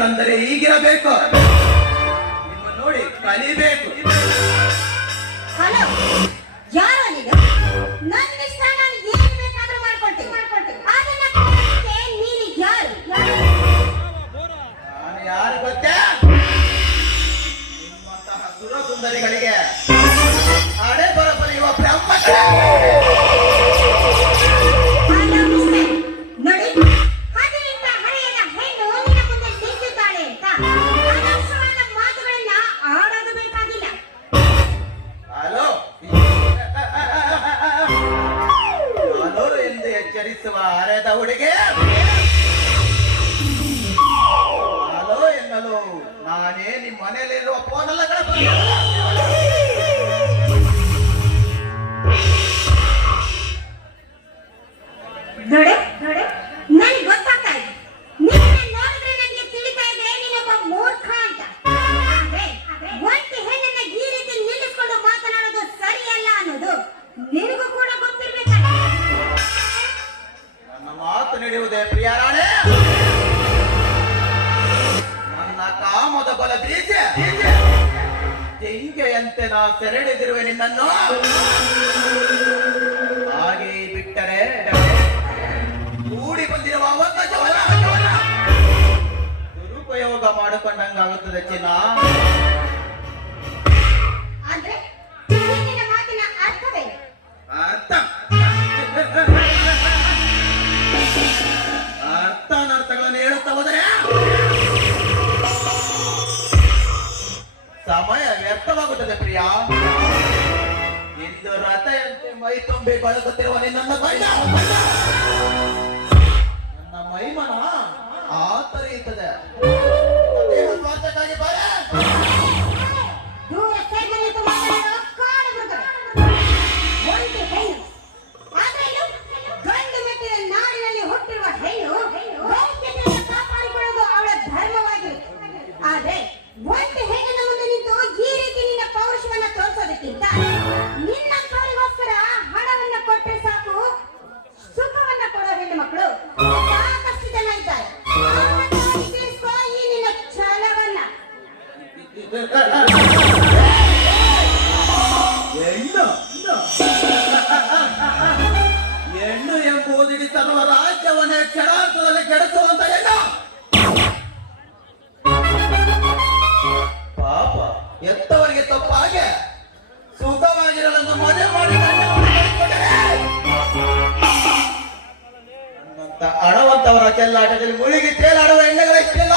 ಹೆಣ್ಣುಗಳಂದರೆ ಈಗಿರಬೇಕು. ನಿಮ್ಮ ನೋಡಿ ಕಲಿಬೇಕು. ಹಲೋ, ಯಾರು ನೀನು? ನನ್ನ ಇಷ್ಟ, ನಾನು ಏನು ಬೇಕಾದ್ರೂ ಮಾಡ್ಕೊಳ್ತೀನಿ. ಅದನ್ನ ಕೇಳೋದಕ್ಕೆ ನೀನು ಯಾರು? ನಾನು ಯಾರು ಗೊತ್ತೇ? ನಿಮ್ಮಂತಹ ಸುರಸುಂದರಿಗಳಿಗೆ ಹಣೆ ಬರಬಲಿಯುವ ಬ್ರಹ್ಮಚಾರಿ. ನೋಡಿ, ಹದಿನೆಂಟ ಹರೆಯದ ಹೆಣ್ಣು ನಿನ್ನ ಮುಂದೆ ನಿಂತಿದ್ದಾಳೆ ಅಂತ ಅನವಸರವಾದ ಮಾತುಗಳನ್ನ ಆಡೋದು ಬೇಕಾಗಿಲ್ಲ. ಹಲೋ ಹಲೋ ಎಂದು ಎಚ್ಚರಿಸುವ ಹರೆದ ಹುಡುಗಿ. ಹಲೋ ಎನ್ನಲು ನಾನೇ ನಿಮ್ಮ ಮನೆಯಲ್ಲಿರುವ ಫೋನೆಲ್ಲ ನೋಡೆ ನೋಡೆ, ನನಗೆ ಗೊತ್ತಾಗ್ತಾ ಇದೆ, ನಿನ್ನ ನೋಡಿದ್ರೆ ನನಗೆ ತಿಳಿತಾ ಇದೆ ನೀನೊಬ್ಬ ಮೂರ್ಖ ಅಂತ. ಆದ್ರೆ ಒಂಟಿ ಹೆಣ್ಣನ್ನ ಈ ರೀತಿ ನಿಲ್ಲಿಸ್ಕೊಂಡು ಮಾತನಾಡೋದು ಸರಿಯಲ್ಲ ಅನ್ನೋದು ನಿನಗೂ ಕೂಡ ಗೊತ್ತಿರ್ಬೇಕಲ್ಲ. ನನ್ನ ಮಾತು ನಡೆಯುವುದೇ ಪ್ರಿಯರಾಣೆ. ನನ್ನ ಕಾಮದ ಬಲ ಬೀಜ ಜಿಂಕೆಯಂತೆ ನಾ ಸೆರೆಡಿದಿರುವೆ ನಿನ್ನನ್ನು. ಹಾಗೆ ಬಿಟ್ಟರೆ ಕೂಡಿ ಬಂದಿರುವ ದುರುಪಯೋಗ ಮಾಡಿಕೊಂಡಂಗಾಗುತ್ತದೆ ಚಿನ್ನ. ಆದ್ರೆ ನಿನ್ನ ಮಾತಿನ ಅರ್ಥವೇನು? ಅರ್ಥ ಅರ್ಥಾನರ್ಥಗಳನ್ನು ಹೇಳುತ್ತಾ ಹೋದರೆ ಸಮಯ ವ್ಯರ್ಥವಾಗುತ್ತದೆ ಪ್ರಿಯ. ಇಂದು ರಥೆಯಂತೆ ಮೈ ತುಂಬಿ ಬಳಸುತ್ತಿರುವ ನಿನ್ನ ಬಣ್ಣ ನನ್ನ ಮೈಮನ ಆತರಿಯುತ್ತದೆ. ದೇಹ ಸ್ವಾರ್ಥಕ್ಕಾಗಿ ಬಾರ. ದೂರ ಸೈನ್ಯಕ್ಕೆ ಮಾತಾಡೋ ಕಾಡು ಮೃಗವೇ. ಒಂಟಿ ಹೆಣ್ಣು, ಆದ್ರೆ ಇದು ಗಂಡು ಮೆಟ್ಟಿನ ನಾಡಿನಲ್ಲಿ ಹುಟ್ಟಿರುವ ಹೆಣ್ಣು ಗೌಪ್ಯತೆಯನ್ನು ಕಾಪಾಡಿಕೊಳ್ಳೋದು ಅವಳ ಧರ್ಮವಾಗಿರುತ್ತೆ. ಆದ್ರೆ ಒಂಟಿ ಹೆಣ್ಣಿನ ಮುಂದೆ ನಿಂತು ಈ ರೀತಿ ನಿನ್ನ ಪೌರುಷವನ್ನ ತೋರಿಸೋದಕ್ಕಿಂತ ನಿನ್ನ ತೋರಿಗೋಸ್ಕರ ಹಣವನ್ನ ಕೊಟ್ಟರೆ ಸಾಕು ಸುಖವನ್ನ ಕೊಡೋ ಹೆಣ್ಣು ಮಕ್ಕಳು ಸಾಕಷ್ಟು ಜನ ಇದ್ದಾರೆ. ತೀರಿಸ್ಕೋ ಈ ನಿನ್ನ ಛಲವನ್ನ. ಹೆಣ್ಣು ಹೆಣ್ಣು ಎಂಬುದಿಡಿ ಸರ್ವ ರಾಜ್ಯವನ್ನೇ ಕ್ಷಣಾರ್ಥದಲ್ಲಿ ಕೆಡಿಸುವಂತ ಹೆಣ್ಣು. ಪಾಪ ಎತ್ತವರಿಗೆ ತಪ್ಪಾಗೆ ಸುಖವಾಗಿರಲನ್ನು ಮದುವೆ ಮಾಡಿ ನನ್ನಂತ ಹಣವಂತವರ ಚೆಲ್ಲಾಟದಲ್ಲಿ ಮುಳುಗಿ ತೇಲಾಡುವ ಹೆಣ್ಣುಗಳಿಷ್ಟಿಲ್ಲ.